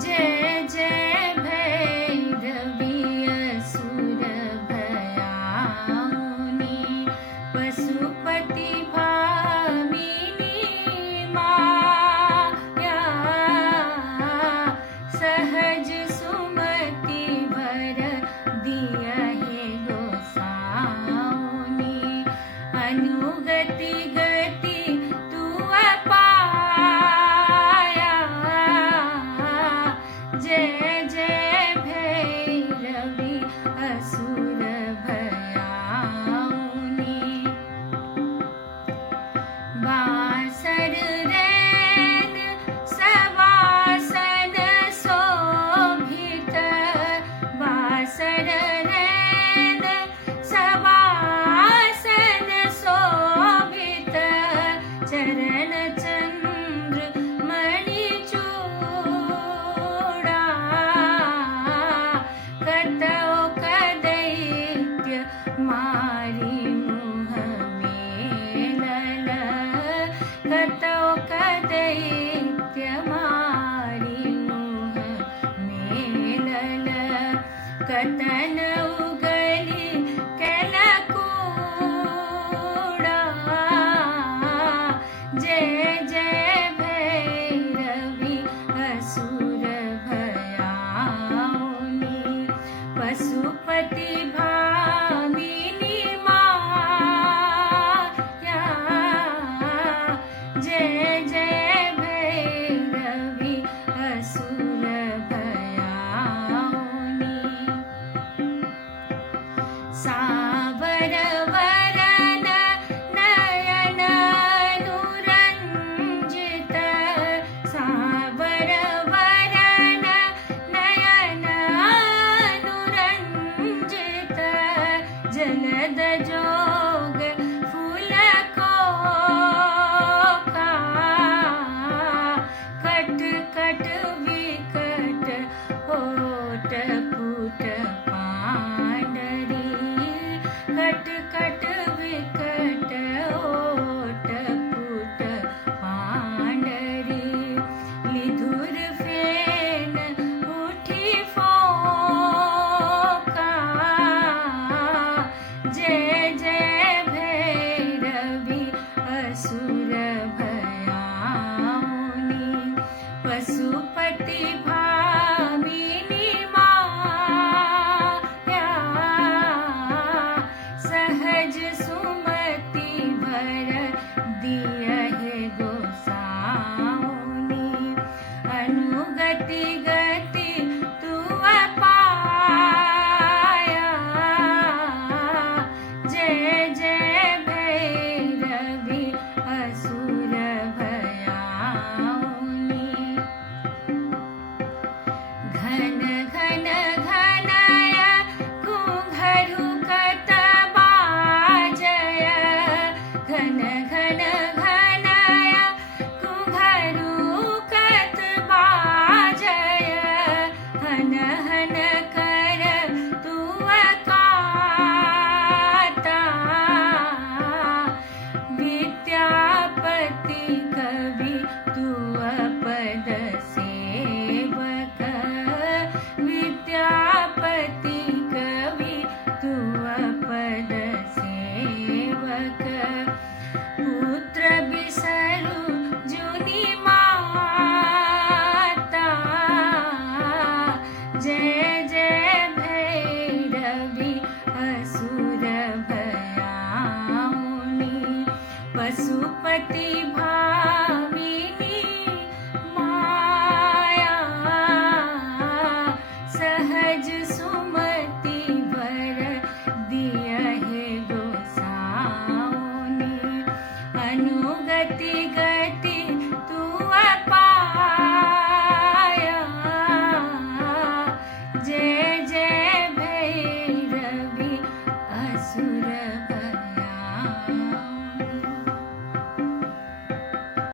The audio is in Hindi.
जय जय भैरवी असुर भयाउनि पशुपति भामिनी माया सहज सुमति भर दियहि गोसाउनि अनुगति गति तू पाया जय जय भैरवी असुर भयाउनि बासर रैन सवासन शोभित बासर रैन सवासन शोभित चरण चंद्र मणि चूड़ा कतौ कदैत्य मारि मुँह मेलल कतौ कदैत्य मारि मुँह मेलल कतन उगली कैलकूड़ा जय जय भैरवी असुर भयाउनि पशुपति भामिनी माया जय जय भैरवी असुर भयाउनि सावर वरन नयन अनुरंजित सावर वरन नयन अनुरंजित जलद जोग फूल को कट कट विकट ओट पुट पांडरी कट कट विकट ओट पुट पांडरी लिधुर फेन उठी फोका जय जय भैरवी असुर भयाउनि पशुपति भामिनी माया सहज सुमति भर दियहि गोसाउनि अनुगति गति तू पाया जय जय भैरवी असुर भयाउनि घन घन घनय घुंघरू कत बाजय घन घन घनय घुंघरू कत बाजय हन हन कर तू काता विद्यापति कवि तू पद सेवक विद्यापति कवि तू पद सेवक पुत्र बिसरु जुनि माता जय जय भैरवी असुर भयाउनि पशुपति भामिनी